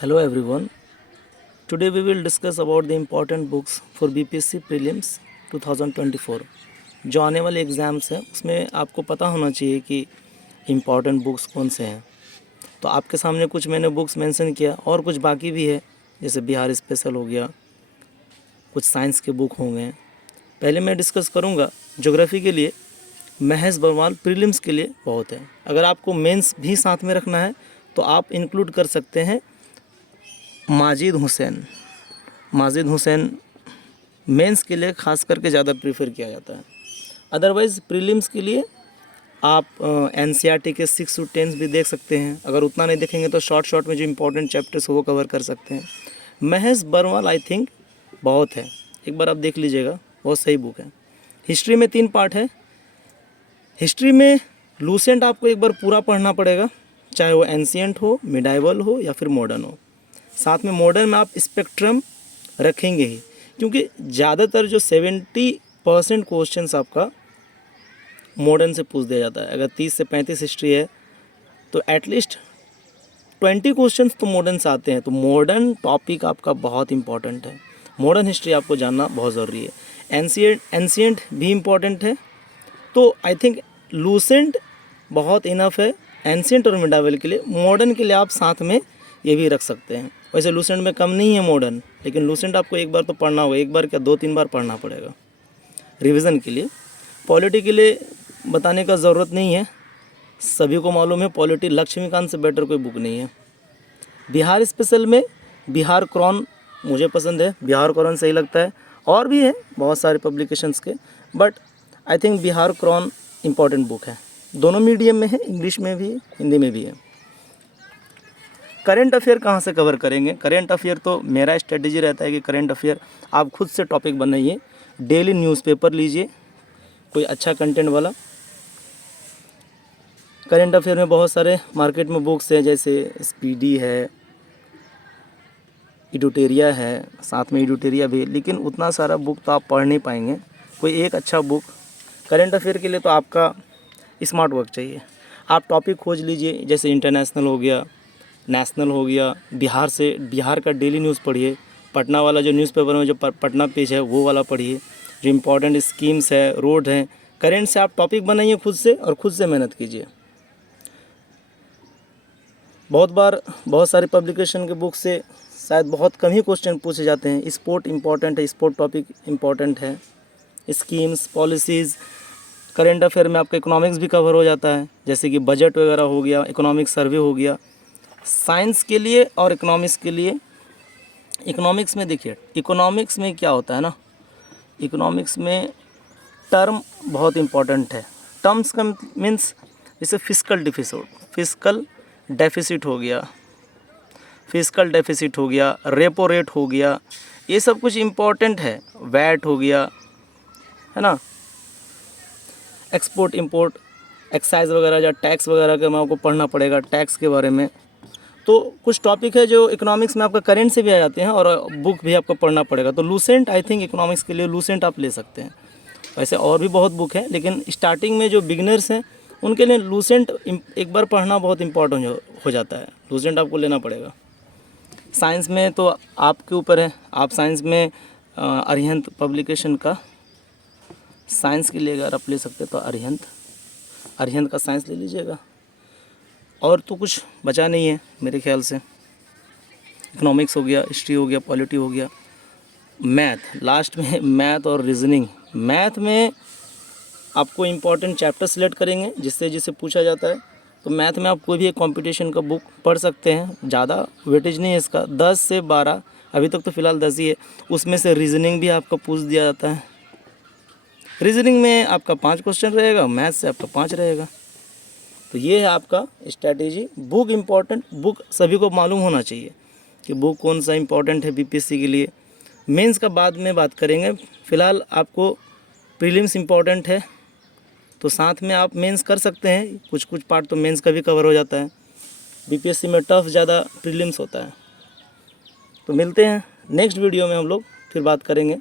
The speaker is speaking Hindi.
Hello everyone. Today we will discuss about the important books for BPSC Prelims 2024. जो आने वाले एग्ज़ाम्स हैं उसमें आपको पता होना चाहिए कि इम्पॉर्टेंट बुक्स कौन से हैं। तो आपके सामने कुछ मैंने बुक्स मेंशन किया और कुछ बाकी भी है, जैसे बिहार स्पेशल हो गया, कुछ साइंस के बुक होंगे। पहले मैं डिस्कस करूँगा ज्योग्राफी के लिए महेश बरवाल प्रीलिम्स के लिए बहुत है। अगर आपको मेंस भी साथ में रखना है तो आप इंक्लूड कर सकते हैं माजिद हुसैन मेंस के लिए ख़ास करके ज़्यादा प्रीफर किया जाता है। अदरवाइज़ प्रीलिम्स के लिए आप एनसीईआरटी के 6 to 10 भी देख सकते हैं। अगर उतना नहीं देखेंगे तो शॉर्ट में जो इंपॉर्टेंट चैप्टर्स हो वो कवर कर सकते हैं। महेश बरवाल आई थिंक बहुत है, एक बार आप देख लीजिएगा, बहुत सही बुक है। हिस्ट्री में 3 पार्ट है। हिस्ट्री में लूसेंट आपको एक बार पूरा पढ़ना पड़ेगा, चाहे वो एंशिएंट हो, मिडाइवल हो या फिर मॉडर्न हो। साथ में मॉडर्न में आप स्पेक्ट्रम रखेंगे ही, क्योंकि ज़्यादातर जो 70% क्वेश्चंस आपका मॉडर्न से पूछ दिया जाता है। अगर 30 से 35 हिस्ट्री है तो एटलीस्ट 20 क्वेश्चंस तो मॉडर्न से आते हैं। तो मॉडर्न टॉपिक आपका बहुत इंपॉर्टेंट है, मॉडर्न हिस्ट्री आपको जानना बहुत ज़रूरी है। एंशिएंट भी इम्पॉर्टेंट है, तो आई थिंक लूसेंट बहुत इनफ है एंशिएंट और मिडाइवल के लिए। मॉडर्न के लिए आप साथ में ये भी रख सकते हैं। वैसे लूसेंट में कम नहीं है मॉडर्न, लेकिन लूसेंट आपको एक बार तो पढ़ना होगा, एक बार क्या 2-3 बार पढ़ना पड़ेगा रिवीजन के लिए। पॉलिटी के लिए बताने का ज़रूरत नहीं है, सभी को मालूम है पॉलिटी लक्ष्मीकांत से बेटर कोई बुक नहीं है। बिहार स्पेशल में बिहार क्रॉन मुझे पसंद है, बिहार क्रॉन सही लगता है। और भी है बहुत सारे पब्लिकेशंस के, but I think Bihar crown important book है। दोनों मीडियम में है, इंग्लिश में भी हिंदी में भी है। करंट अफेयर कहाँ से कवर करेंगे? करंट अफेयर तो मेरा स्ट्रेटजी रहता है कि करंट अफेयर आप खुद से टॉपिक बनाइए, डेली न्यूज़पेपर लीजिए कोई अच्छा कंटेंट वाला। करंट अफेयर में बहुत सारे मार्केट में बुक्स हैं, जैसे स्पीडी है, एडुटेरिया है, साथ में एडुटेरिया भी, लेकिन उतना सारा बुक तो आप पढ़ नहीं पाएंगे। कोई एक अच्छा बुक करंट अफेयर के लिए तो आपका स्मार्ट वर्क चाहिए। आप टॉपिक खोज लीजिए, जैसे इंटरनेशनल हो गया, नेशनल हो गया। बिहार का डेली न्यूज़ पढ़िए, पटना वाला जो न्यूज़पेपर में जो पटना पेज है वो वाला पढ़िए, जो इम्पोर्टेंट स्कीम्स है, रोड हैं, करंट से आप टॉपिक बनाइए खुद से और खुद से मेहनत कीजिए। बहुत सारे पब्लिकेशन के बुक से शायद बहुत कम ही क्वेश्चन पूछे जाते हैं। स्पोर्ट इम्पॉर्टेंट है, स्पोर्ट टॉपिक इम्पॉर्टेंट है, स्कीम्स, पॉलिसीज़। करंट अफेयर में आपका इकोनॉमिक्स भी कवर हो जाता है, जैसे कि बजट वगैरह हो गया, इकोनॉमिक सर्वे हो गया। साइंस के लिए और इकोनॉमिक्स के लिए, इकोनॉमिक्स में देखिए, इकोनॉमिक्स में क्या होता है ना, इकोनॉमिक्स में टर्म बहुत इम्पॉर्टेंट है। टर्म्स का मीन्स जैसे फिस्कल डेफिसिट हो गया, रेपो रेट हो गया, ये सब कुछ इम्पॉर्टेंट है। वैट हो गया, है ना, एक्सपोर्ट इंपोर्ट, एक्साइज वगैरह या टैक्स वगैरह के मैं आपको पढ़ना पड़ेगा, टैक्स के बारे में। तो कुछ टॉपिक है जो इकोनॉमिक्स में आपका करंट से भी आ जाते हैं और बुक भी आपको पढ़ना पड़ेगा। तो लूसेंट आई थिंक इकोनॉमिक्स के लिए लूसेंट आप ले सकते हैं। वैसे और भी बहुत बुक है, लेकिन स्टार्टिंग में जो बिगिनर्स हैं उनके लिए लूसेंट एक बार पढ़ना बहुत इंपॉर्टेंट हो जाता है। लूसेंट आपको लेना पड़ेगा। साइंस में तो आपके ऊपर है, आप साइंस में अरिहंत पब्लिकेशन का साइंस के लिए अगर आप ले सकते तो अरिहंत का साइंस ले लीजिएगा। और तो कुछ बचा नहीं है मेरे ख्याल से। इकोनॉमिक्स हो गया, हिस्ट्री हो गया, पॉलिटी हो गया, मैथ लास्ट में, मैथ और रीजनिंग। मैथ में आपको इम्पॉर्टेंट चैप्टर सेलेक्ट करेंगे जिससे पूछा जाता है। तो मैथ में आप कोई भी एक कॉम्पिटिशन का बुक पढ़ सकते हैं, ज़्यादा वेटेज नहीं है इसका, 10 से 12, अभी तक तो फ़िलहाल 10 ही है। उसमें से रीजनिंग भी आपका पूछ दिया जाता है। रीजनिंग में आपका 5 क्वेश्चन रहेगा, मैथ से आपका 5 रहेगा। तो ये है आपका स्ट्रैटेजी। बुक इम्पॉर्टेंट, बुक सभी को मालूम होना चाहिए कि बुक कौन सा इम्पॉर्टेंट है बीपीएससी के लिए। मेंस का बाद में बात करेंगे, फ़िलहाल आपको प्रीलिम्स इम्पॉर्टेंट है, तो साथ में आप मेंस कर सकते हैं। कुछ पार्ट तो मेंस का भी कवर हो जाता है। बीपीएससी में टफ ज़्यादा प्रीलिम्स होता है। तो मिलते हैं नेक्स्ट वीडियो में, हम लोग फिर बात करेंगे।